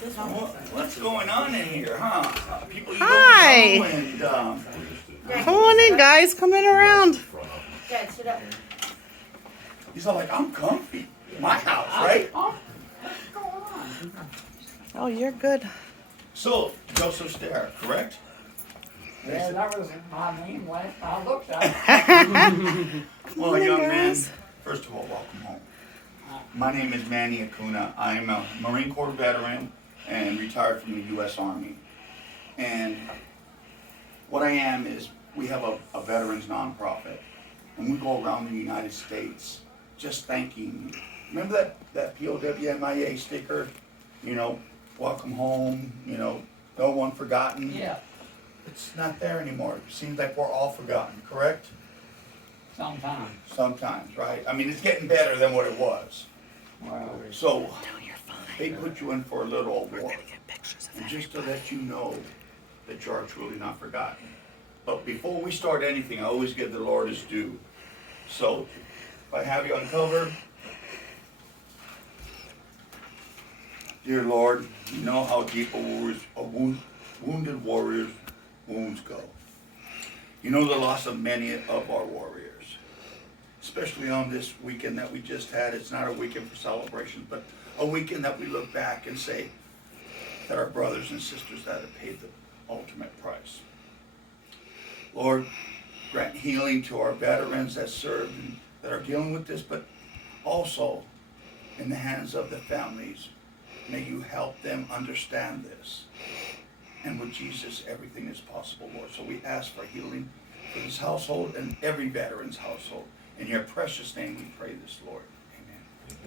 What's going on in here, huh? People you Hi. don't know and Come on in, guys. Come in around. Dad, sit up. he's all like, I'm comfy. My house, right? Oh, you're good. So, Joseph Stair, correct? Yeah, that was my name last I looked at it. Well, in, young man, guys. first of all, welcome home. My name is Manny Acuna. I'm a Marine Corps veteran and retired from the U.S. Army. And what I am is we have a veterans nonprofit. And we go around the United States just thanking you. Remember that POWMIA sticker? You know, welcome home, you know, no one forgotten. Yeah, It's not there anymore. It seems like we're all forgotten, correct? sometimes. Sometimes, right? I mean, it's getting better than what it was. Well, So, No, you're fine. they put you in for a little We're award. gonna get pictures of And that. just to let you know that you are truly not forgotten. But before we start anything, I always give the Lord his due. So, if I have you uncovered, dear Lord, you know how deep wounded warriors' wounds go. You know the loss of many of our warriors. Especially on this weekend that we just had. It's not a weekend for celebration, but a weekend that we look back and say that our brothers and sisters that have paid the ultimate price. Lord, grant healing to our veterans that served and that are dealing with this, but also in the hands of the families. May you help them understand this. And with Jesus, everything is possible, Lord. So we ask for healing for this household and every veteran's household. In your precious name we pray this, Lord.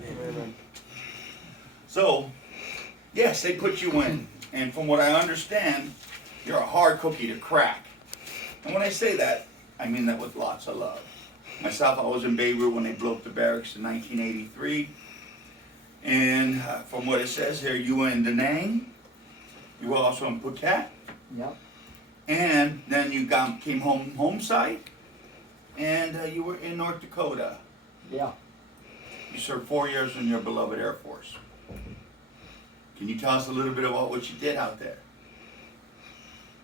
Amen. Amen. So, yes, they put you in. And from what I understand, you're a hard cookie to crack. And when I say that, I mean that with lots of love. Myself, I was in Beirut when they blew up the barracks in 1983. And from what it says here, you were in Da Nang. You were also in Phuket. Yep. And then you came home site. And you were in North Dakota. Yeah. You served 4 years in your beloved Air Force. Can you tell us a little bit about what you did out there?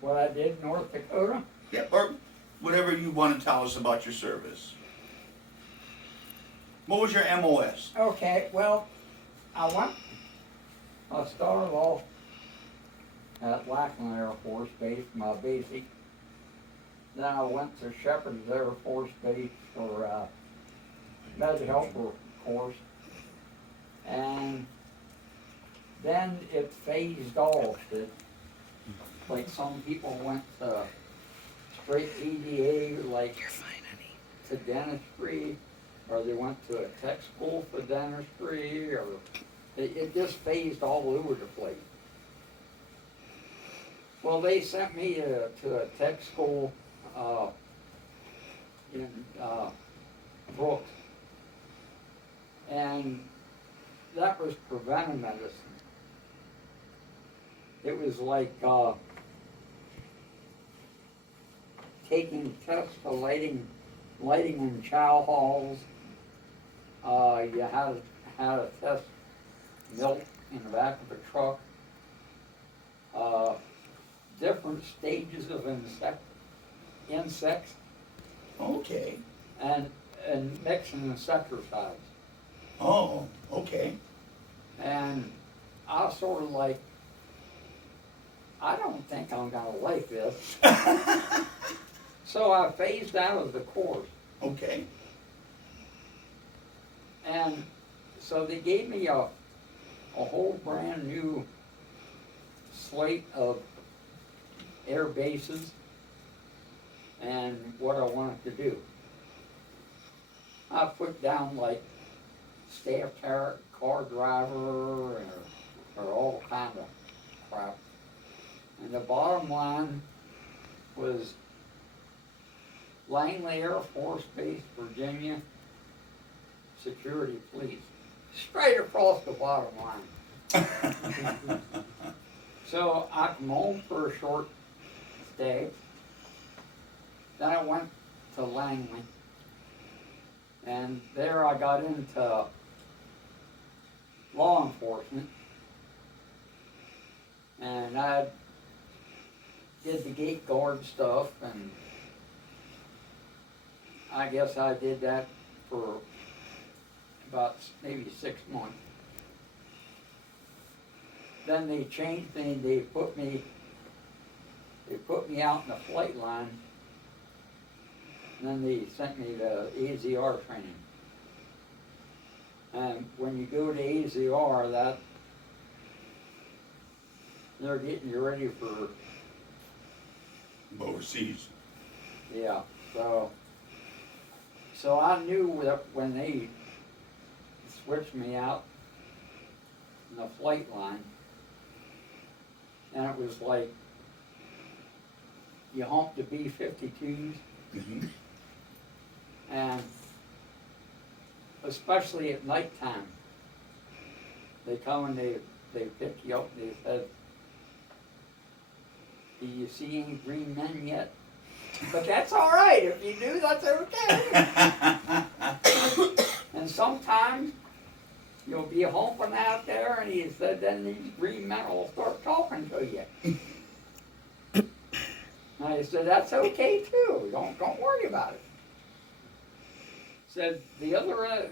What I did in North Dakota? Yeah, or whatever you want to tell us about your service. What was your MOS? Okay, well, I started off at Lackland Air Force Base, my basic. Then I went to Shepherd's Air Force Base for med helper course. And then it phased off. Like some people went to straight EDA, like You're fine, honey. to dentistry, or they went to a tech school for dentistry, or it just phased all over the place. Well, they sent me to a tech school in Brooks, and that was preventive medicine. It was like taking tests for lighting in chow halls. You had to test milk in the back of a truck. Different stages of insects, Okay. and mixing insecticides. Oh, okay. And I was sort of like, I don't think I'm gonna like this. So I phased out of the course. Okay. And so they gave me a whole brand new slate of air bases and what I wanted to do. I put down like staff car driver or all kind of crap. And the bottom line was Langley Air Force Base, Virginia, security police. Straight across the bottom line. So I come home for a short stay. Then I went to Langley. And there I got into law enforcement. And I did the gate guard stuff, and I guess I did that for about maybe 6 months. Then they changed me, they put me out in the flight line, and then they sent me to AZR training. And when you go to AZR, that they're getting you ready for, Overseas. yeah, so I knew that when they switched me out in the flight line, and it was like, you hump the B-52s, Mm-hmm. and especially at nighttime, they come and they pick you up and they said, "Do you see any green men yet?" But that's all right, if you do, that's okay. And sometimes you'll be humping out there, and he said, then these green men will start talking to you. And I said, that's okay too. Don't worry about it. Said the other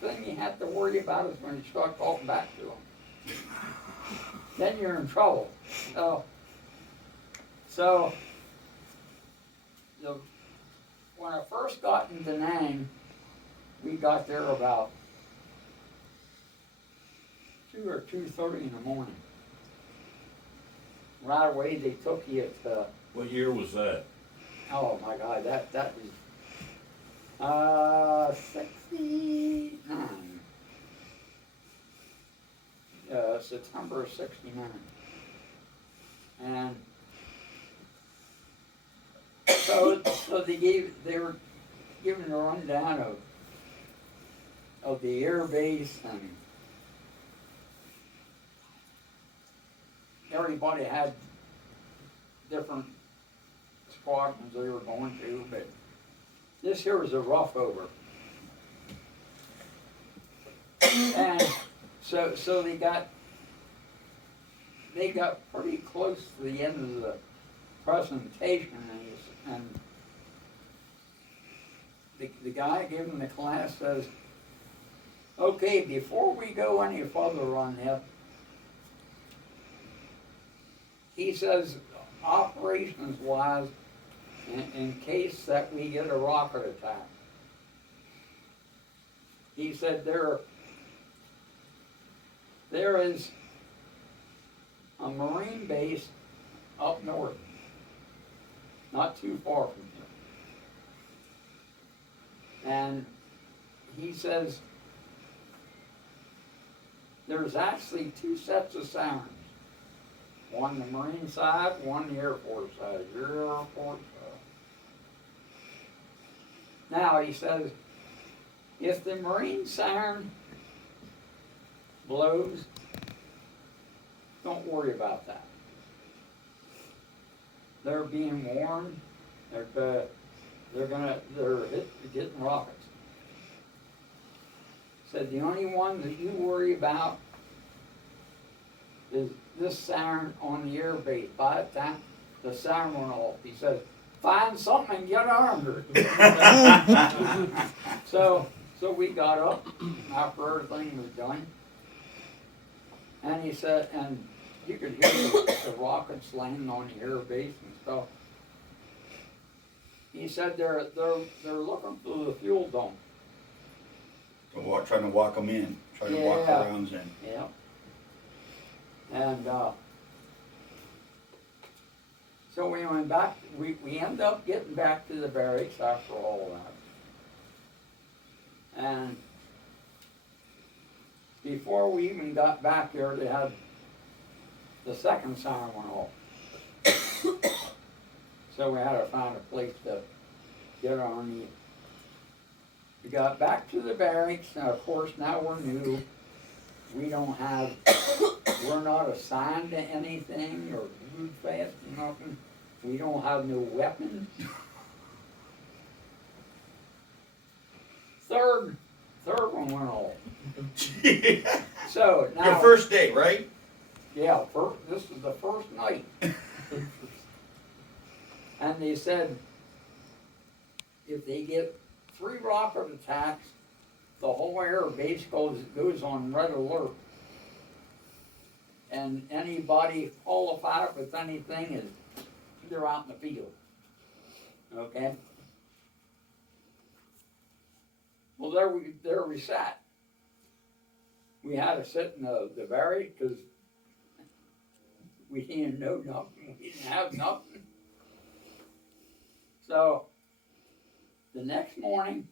thing you have to worry about is when you start talking back to them. Then you're in trouble. So when I first got in Da Nang, we got there about 2 or 2:30 in the morning. Right away they took you to. What year was that? Oh my God, that was 69. September of 69. And so they were giving a rundown of the air base, and everybody had different squadrons they were going to, but this here was a rough over. And so they got pretty close to the end of the presentation, and the guy giving the class says, "Okay, before we go any further on this," he says, operations wise, in case that we get a rocket attack, he said there is a Marine base up north, not too far from here. And he says there's actually 2 sets of sirens. One the Marine side, one the Air Force side, your Air Force side. Now he says, if the Marine siren blows, don't worry about that. They're being warned. They're getting rockets. Said the only one that you worry about is this siren on the air base. By the time the siren went off, he said, find something and get armed. So we got up after everything was done, and he said, and you could hear the rockets landing on the air base and stuff. He said they're looking for the fuel dome. Trying to walk them in, trying to walk the rounds in. Yeah. And so we went back, we ended up getting back to the barracks after all that. And before we even got back there, they had the second siren went off. So we had to find a place to get on the. We got back to the barracks, and of course now we're new. We're not assigned to anything or moved fast or nothing. We don't have no weapons. Third one went off. So now Your first day, right? Yeah, this is the first night. And they said, if they get 3 rocket attacks, the whole air base goes on red alert. And anybody qualified with anything they're out in the field. Okay? Well, there we sat. We had to sit in the barracks because we didn't know nothing. We didn't have nothing. So, the next morning,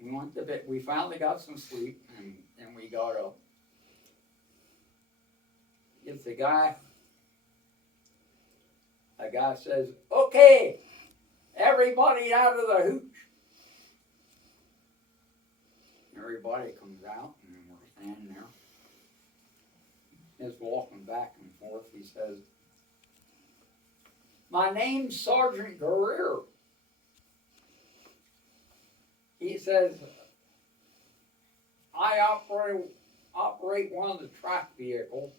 we went to bed. We finally got some sleep, and we got up. If a guy says, "Okay, everybody out of the hooch." Everybody comes out, and we're standing there. He's walking back and forth. He says, "My name's Sergeant Guerrero." He says, "I operate one of the track vehicles."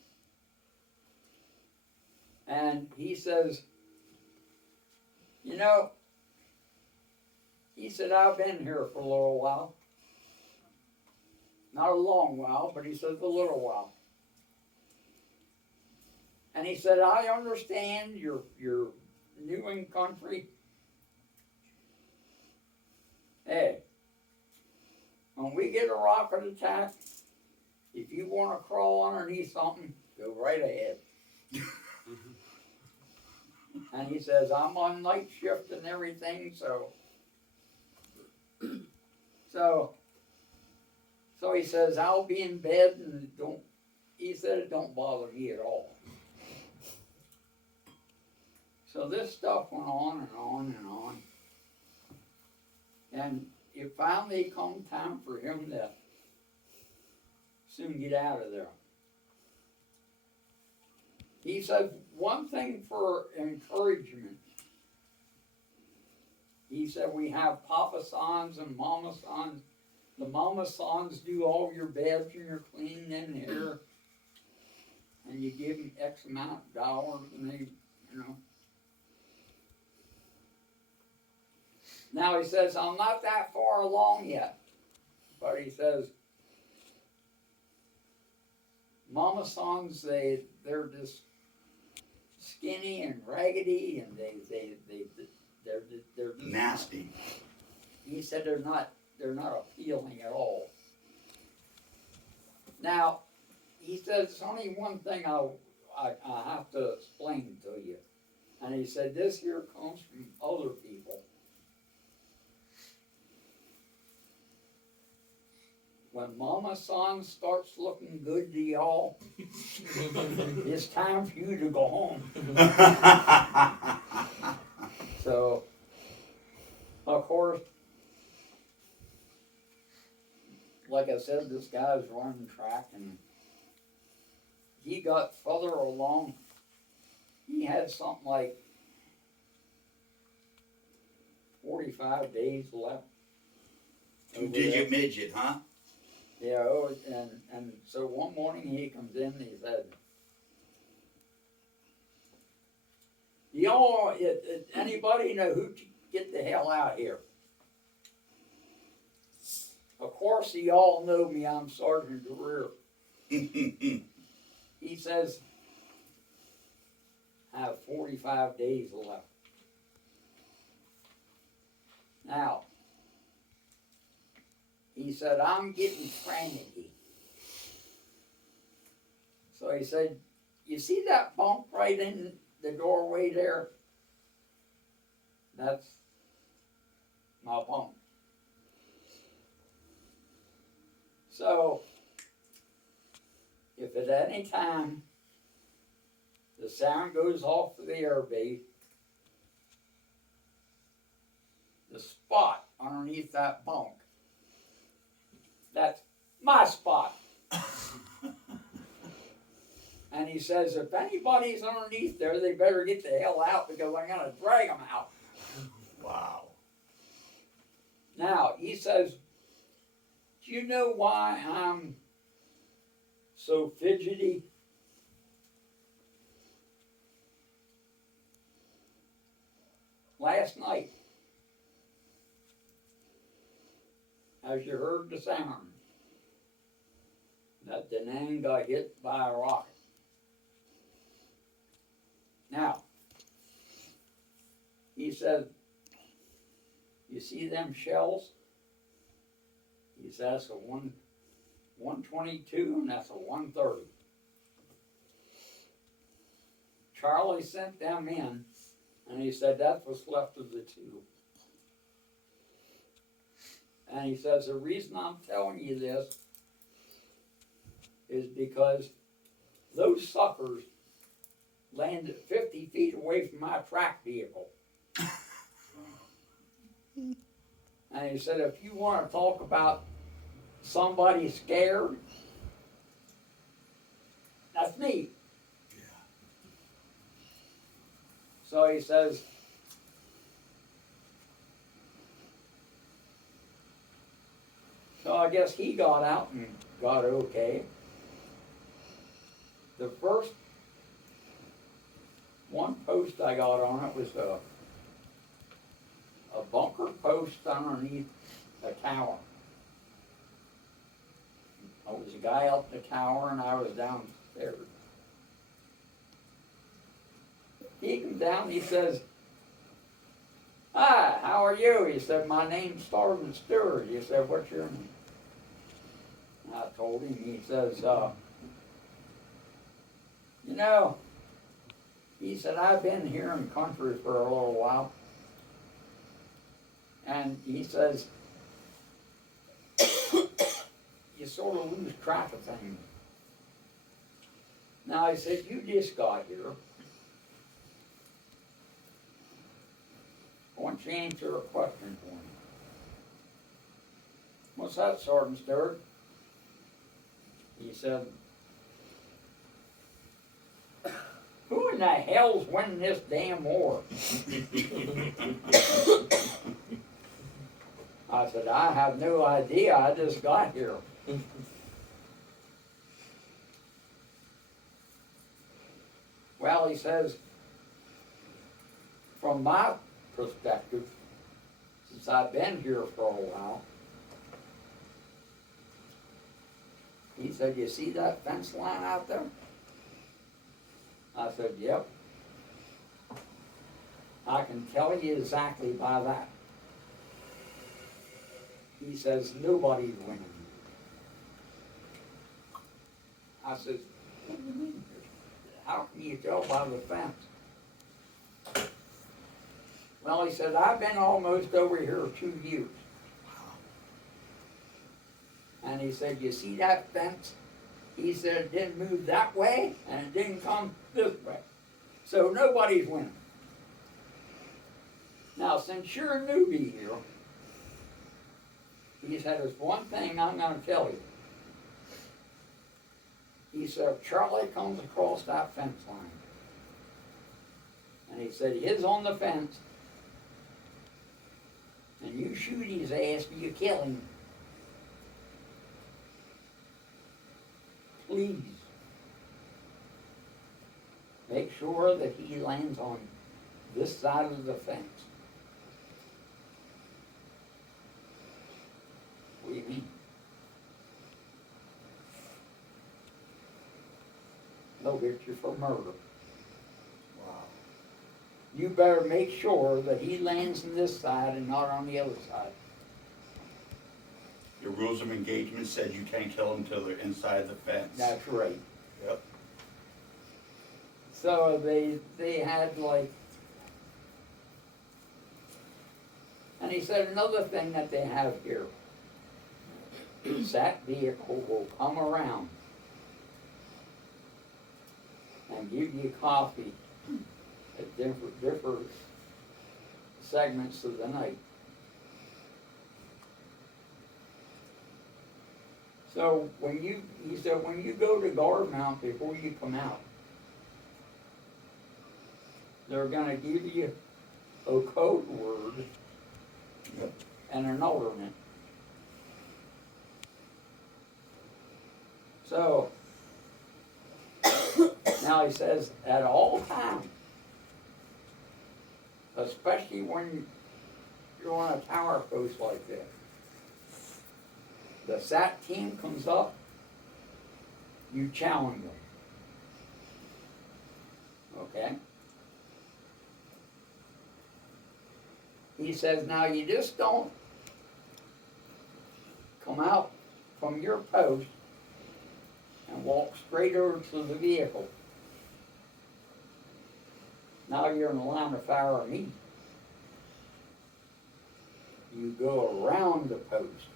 And he says, "You know," he said, "I've been here for a little while. Not a long while, but," he says, "a little while." And he said, "I understand you're new in country. Hey, when we get a rocket attack, if you want to crawl underneath something, go right ahead." And he says, "I'm on night shift and everything, so he says, I'll be in bed and he said, it don't bother me at all." So this stuff went on and on and on. And it finally come time for him to soon get out of there. He said one thing for encouragement. He said, "We have Papa Sons and Mama Sons. The Mama Sons do all your beds and you're cleaning in here. And you give them X amount of dollars and they, you know." Now he says, "I'm not that far along yet." But he says, Mama Sons, they're just skinny and raggedy and they're just Nasty. He said they're not appealing at all. Now, he said there's only one thing I have to explain to you. And he said this here comes from other people. When Mama Son starts looking good to y'all, it's time for you to go home. So, of course, like I said, this guy's running track and he got further along. He had something like 45 days left. 2-digit midget, huh? Yeah, and so one morning he comes in and he said, "Y'all, anybody know who to get the hell out here?" Of course, you all know me, I'm Sergeant Guerrero. He says, "I have 45 days left." Now, he said, "I'm getting frantic." So he said, "You see that bump right in the doorway there? That's my bunk." So, if at any time the sound goes off of the air base, the spot underneath that bunk, that's my spot. And he says, if anybody's underneath there, they better get the hell out because I'm going to drag them out. Wow. Now, he says, "Do you know why I'm so fidgety?" last night, as you heard the sound, that Da Nang got hit by a rocket. Now, he said, you see them shells? He said, that's a 122 and that's a 130. Charlie sent them in, and he said that's what's left of the two. And he says, the reason I'm telling you this is because those suckers landed 50 feet away from my track vehicle. And he said, if you want to talk about somebody scared, that's me. Yeah. So he says, so I guess he got out and got okay. The first one post I got on it was a bunker post underneath a tower. I was a guy up the tower and I was downstairs. He comes down, he says, hi, how are you? He said, my name's Sergeant Stewart. He said, what's your name? And I told him, he says, you know, he said, I've been here in the country for a little while. And he says, you sort of lose track of things. Now, I said, you just got here. I want you to answer a question for me. What's that, Sergeant Stewart? He said, who in the hell's winning this damn war? I said, I have no idea, I just got here. Well, he says, from my perspective, since I've been here for a while, he said, you see that fence line out there? I said, yep. I can tell you exactly by that. He says, nobody's winning. I said, what do you mean? How can you tell by the fence? Well, he said, I've been almost over here 2 years. And he said, you see that fence? He said, it didn't move that way, and it didn't come this way. So nobody's winning. Now, since you're a newbie here, he said, there's one thing I'm going to tell you. He said, if Charlie comes across that fence line, and he said, he's on the fence, and you shoot his ass and you kill him, please make sure that he lands on this side of the fence. What do you mean? They'll hit you for murder. Wow. You better make sure that he lands on this side and not on the other side. Your rules of engagement said you can't kill them until they're inside the fence. That's right. Yep. So they had like, and he said another thing that they have here is that vehicle will come around and give you coffee at different segments of the night. So he said, when you go to guard mount before you come out, they're gonna give you a code word and an alternate. So now he says, at all times, especially when you're on a tower post like this. The SAT team comes up, you challenge them. Okay? He says, now you just don't come out from your post and walk straight over to the vehicle. Now you're in the line of fire of me. You go around the post.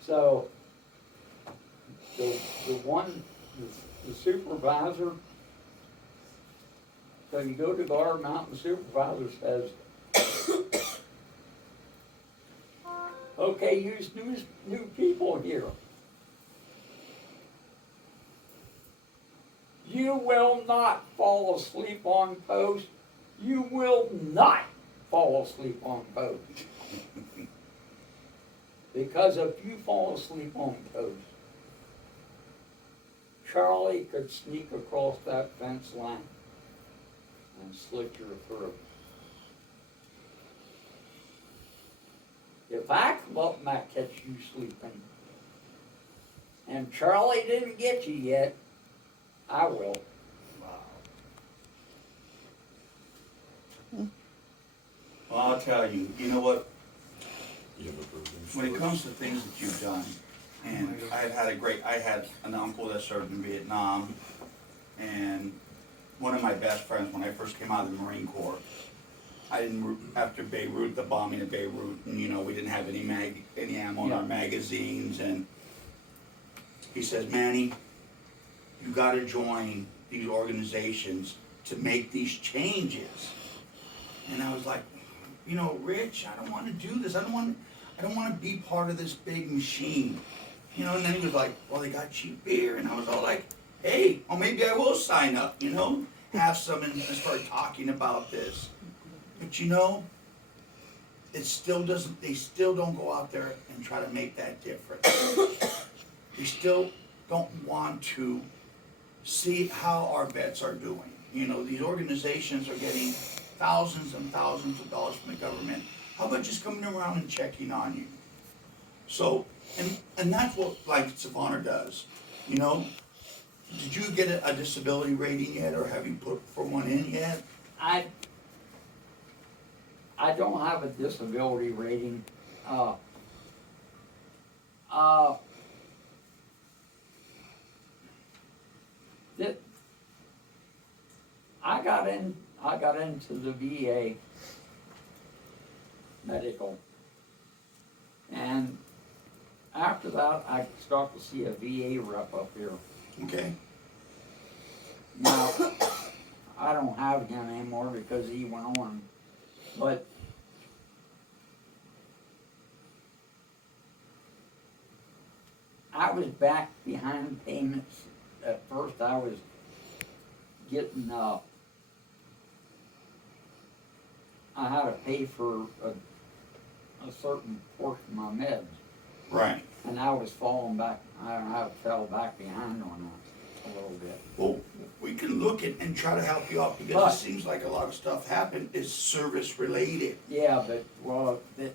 So the supervisor, so you go to guard mount, the supervisor says, okay, you new people here. You will not fall asleep on post. You will not fall asleep on post. Because if you fall asleep on post, Charlie could sneak across that fence line and slit your throat. If I come up and I catch you sleeping, and Charlie didn't get you yet, I will. Well, I'll tell you, you know what? When it comes to things that you've done, and I had an uncle that served in Vietnam, and one of my best friends when I first came out of the Marine Corps, after Beirut, the bombing of Beirut, and you know, we didn't have any ammo in our magazines, and he says, Manny, you gotta join these organizations to make these changes. And I was like, you know, Rich, I don't want to do this. I don't want to be part of this big machine. You know, and then he was like, well, they got cheap beer. And I was all like, hey, well, maybe I will sign up, you know, have some and start talking about this. But you know, it still doesn't, they still don't go out there and try to make that difference. They still don't want to see how our vets are doing. You know, these organizations are getting thousands and thousands of dollars from the government. How about just coming around and checking on you? So, and that's what like Savannah does. You know, did you get a disability rating yet, or have you put for one in yet? I don't have a disability rating. I got into the VA medical, and after that, I started to see a VA rep up here. Okay. Now, I don't have him anymore because he went on, but I was back behind payments. At first, I was getting, I had to pay for a certain portion of my meds. Right. And I was falling back, I fell back behind on that a little bit. Well, we can look at and try to help you out because But- it seems like a lot of stuff happened is service related. Yeah, but, well, it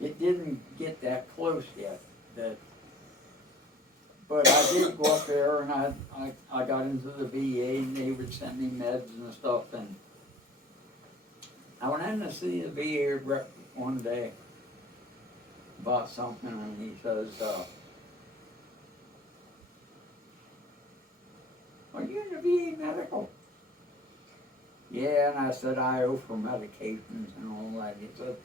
didn't get that close yet. But I did go up there and I got into the VA and they would send me meds and stuff, and I went in to see the VA rep one day about something, and he says, are you in the VA medical? Yeah, and I said, I owe for medications and all that. He said,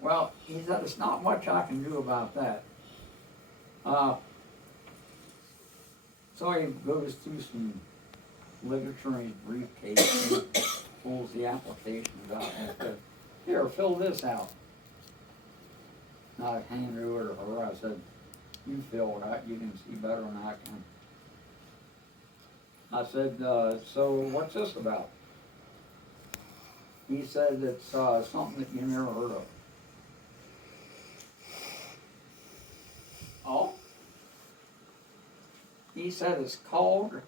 well, he said, it's not much I can do about that. So he goes through some literature in his briefcase and pulls the applications out and said, here, fill this out. And I handed it over to her. I said, you fill it out, you can see better than I can. I said, so what's this about? He said, it's something that you never heard of. Oh? He said it's called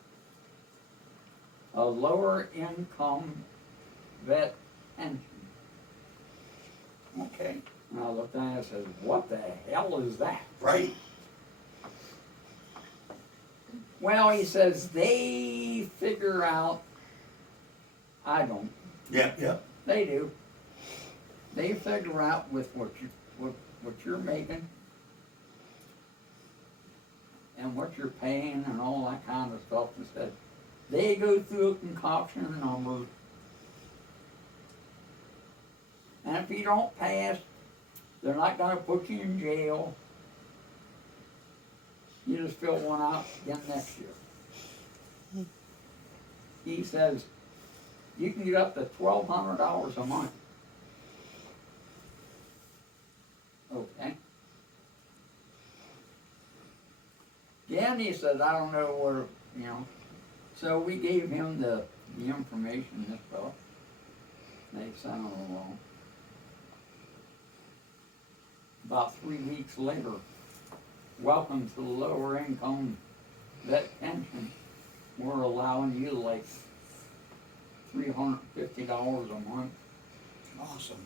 a lower income vet pension. Okay, And I looked at it and said, what the hell is that? right. Well, he says they figure out, I don't, Yeah, yeah. they do. They figure out with what you're making and what you're paying and all that kind of stuff. Instead, they go through a concoction of numbers, and if you don't pass, they're not going to put you in jail. You just fill one out again next year. He says you can get up to $1,200 a month. Okay. Then he said, I don't know where, you know. So we gave him the information, this fellow. They sent him along. About 3 weeks later, welcome to the lower income vet pension. We're allowing you like $350 a month. Awesome.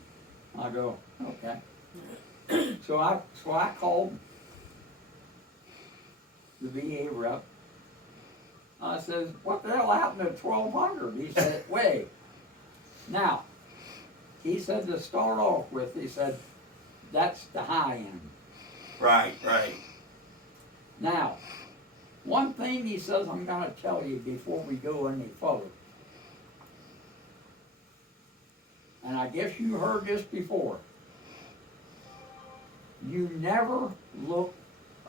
I go, okay. So I called the VA rep. I says, what the hell happened to $1,200? He said, wait. Now, he said to start off with, he said, that's the high end. Right, right. Now, one thing he says I'm going to tell you before we go any further. And I guess you heard this before. You never look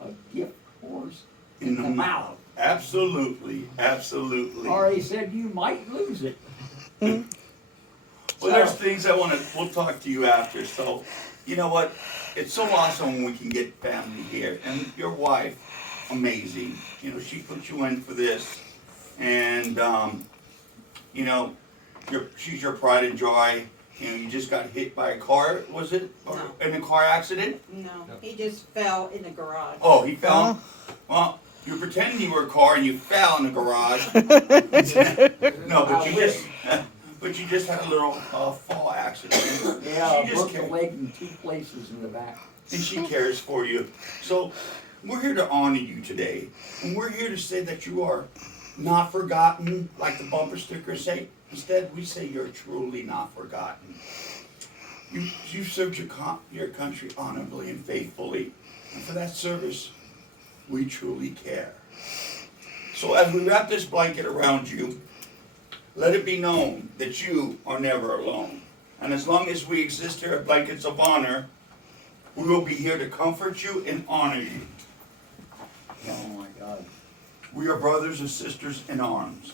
a gift horse in the mouth. Absolutely, absolutely. Or he said you might lose it. Well, there's things we'll talk to you after. So, you know what? It's so awesome when we can get family here. And your wife, amazing. You know, she put you in for this. And, you know, she's your pride and joy. You know, you just got hit by a car, was it? Or No. in a car accident? No, he just fell in the garage. Oh, he fell? Well, you're pretending you were a car and you fell in the garage. No, but you just had a little fall accident. Yeah, She I just broke the cares. leg in 2 places in the back. And she cares for you. So we're here to honor you today. And we're here to say that you are not forgotten, like the bumper stickers say. Instead, we say you're truly not forgotten. You served your country honorably and faithfully. And for that service, we truly care. So as we wrap this blanket around you, let it be known that you are never alone. And as long as we exist here at Blankets of Honor, we will be here to comfort you and honor you. Oh my God. We are brothers and sisters in arms.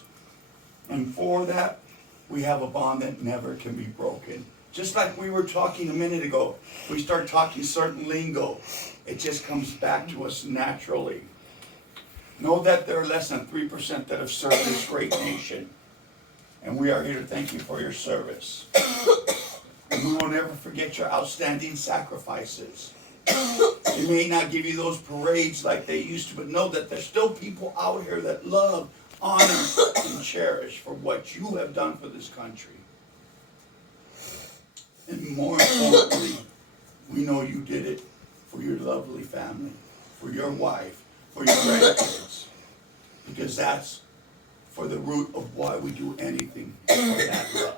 And for that, we have a bond that never can be broken. Just like we were talking a minute ago, we start talking certain lingo. It just comes back to us naturally. Know that there are less than 3% that have served this great nation. And we are here to thank you for your service. And we will never forget your outstanding sacrifices. They may not give you those parades like they used to, but know that there's still people out here that love, honor, and cherish for what you have done for this country. And more importantly, we know you did it for your lovely family, for your wife, for your grandkids. Because that's for the root of why we do anything for that love.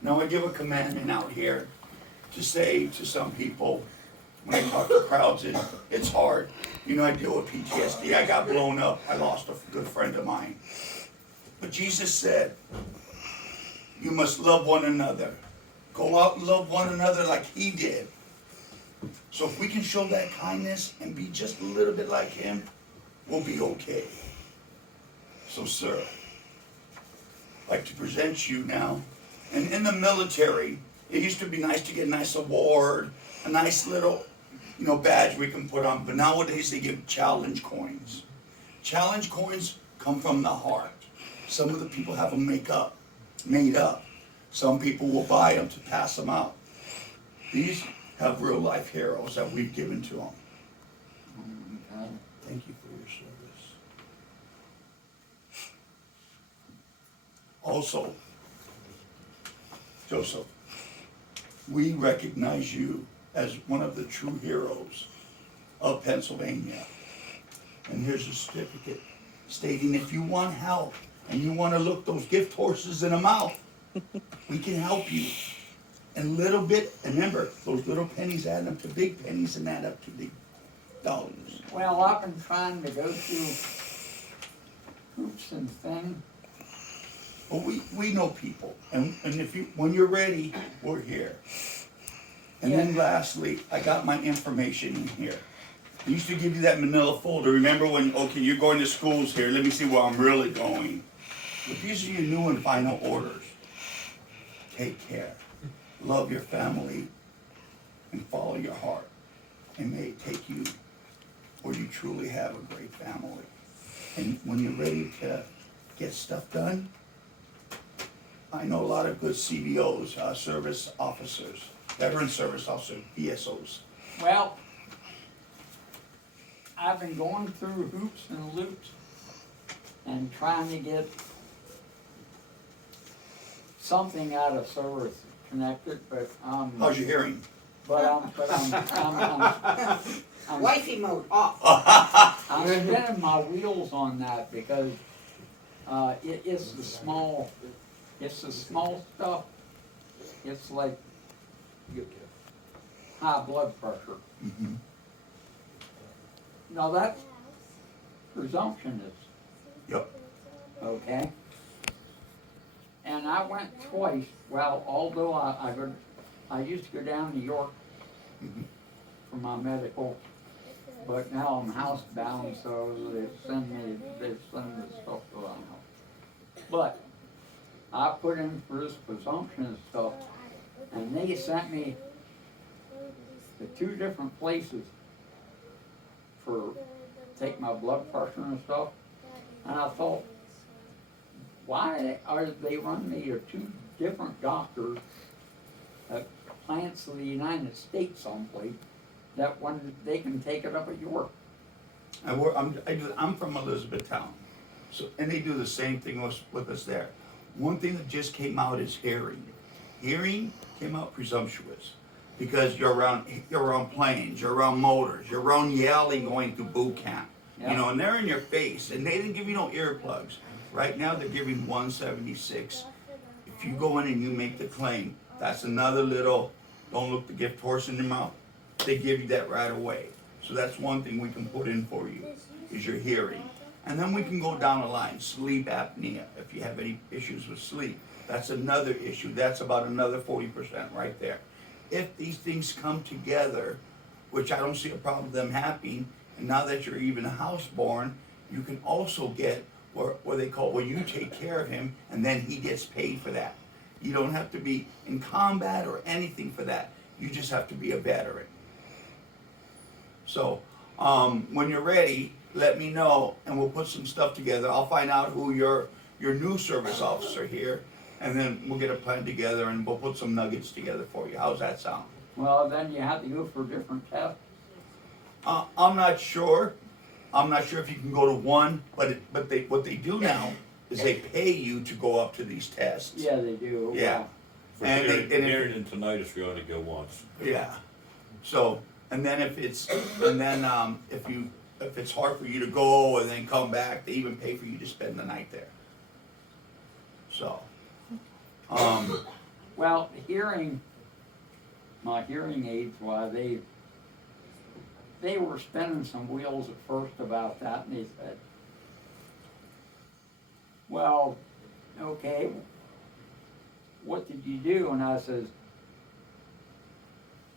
Now I give a commandment out here to say to some people, when I talk to crowds, it's hard. You know, I deal with PTSD. I got blown up. I lost a good friend of mine. But Jesus said, you must love one another. Go out and love one another like he did. So if we can show that kindness and be just a little bit like him, we'll be okay. So, sir, I'd like to present you now. And in the military, it used to be nice to get a nice award, a nice little, badge we can put on. But nowadays they give challenge coins. Challenge coins come from the heart. Some of the people have them made up. Some people will buy them to pass them out. These have real life heroes that we've given to them. Thank you for your service. Also, Joseph, we recognize you as one of the true heroes of Pennsylvania. And here's a certificate stating if you want help and you want to look those gift horses in the mouth, we can help you. And little bit, remember, those little pennies add up to big pennies and add up to big dollars. Well, I've been trying to go through hoops and things. Well, we know people, and if you, when you're ready, we're here. And then lastly, I got my information in here. I used to give you that manila folder. Remember when, okay, you're going to schools here, let me see where I'm really going. But these are your new and final orders. Take care, love your family, and follow your heart. And may it take you where you truly have a great family. And when you're ready to get stuff done, I know a lot of good CVOs, service officers, veteran service officers, VSOs. Well, I've been going through hoops and loops and trying to get something out of service connected, but How's your hearing? I'm Wifey mode off. I'm spinning my wheels on that because it's the small stuff. It's like high blood pressure. Mm-hmm. Now that's presumptuous, Yep. okay? And I went twice. Well, although I used to go down to New York Mhm. for my medical, but now I'm housebound, so they send the stuff around. But I put in for this presumption and stuff, and they sent me to 2 different places for take my blood pressure and stuff. And I thought, why are they running me to 2 different doctors at plants of the United States someplace that when they can take it up at York? I'm from Elizabethtown, so and they do the same thing with us there. One thing that just came out is hearing. Hearing came out presumptuous because you're around planes, you're around motors, you're around yelling going through boot camp, you know, and they're in your face, and they didn't give you no earplugs. Right now they're giving 176. If you go in and you make the claim, that's another little, don't look the gift horse in your mouth. They give you that right away. So that's one thing we can put in for you, is your hearing. And then we can go down the line, sleep apnea, if you have any issues with sleep. That's another issue, that's about another 40% right there. If these things come together, which I don't see a problem with them happening, and now that you're even houseborn, you can also get what they call, well, you take care of him, and then he gets paid for that. You don't have to be in combat or anything for that. You just have to be a veteran. So, when you're ready, let me know, and we'll put some stuff together. I'll find out who your new service officer here, and then we'll get a plan together, and we'll put some nuggets together for you. How's that sound? Well, then you have to go for different tests. I'm not sure. I'm not sure if you can go to one, but what they do now is they pay you to go up to these tests. Yeah, they do. Yeah. For And hearing, they- and if- hearing and tinnitus, we ought to go once. Yeah. So, and then if it's hard for you to go and then come back, they even pay for you to spend the night there. So, Well, my hearing aids, why they were spinning some wheels at first about that, and they said, well, okay, what did you do? And I says,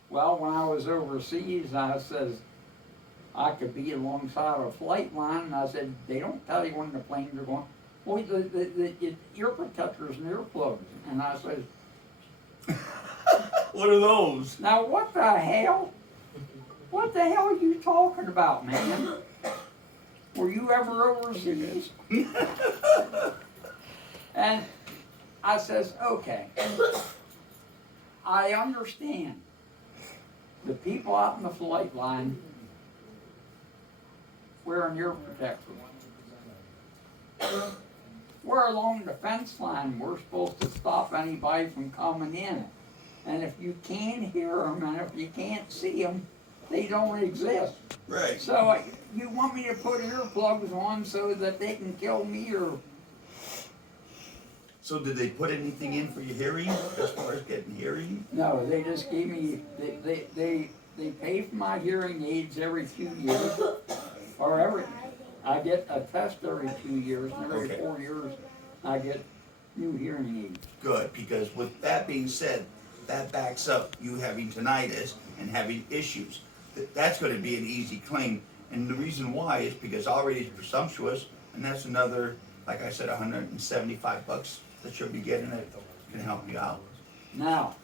well, when I was overseas, I says, I could be alongside a flight line, and I said, they don't tell you when the planes are going. Well, the ear protectors and earplugs. And I says, what are those? now what the hell? What the hell are you talking about, man? Were you ever overseas? And I says, okay, I understand. The people out in the flight line wearing ear protectors. we're along the fence line, we're supposed to stop anybody from coming in. And if you can't hear them and if you can't see them, they don't exist. Right. So you want me to put earplugs on so that they can kill me or? So did they put anything in for your hearing, as far as getting hearing? No, they just gave me, they pay for my hearing aids every few years. Or I get a test every 2 years, and every Okay. 4 years, I get new hearing aids. Good, because with that being said, that backs up you having tinnitus and having issues. That's gonna be an easy claim, and the reason why is because already it's presumptuous, and that's another, like I said, $175 that you'll be getting that can help you out. Now,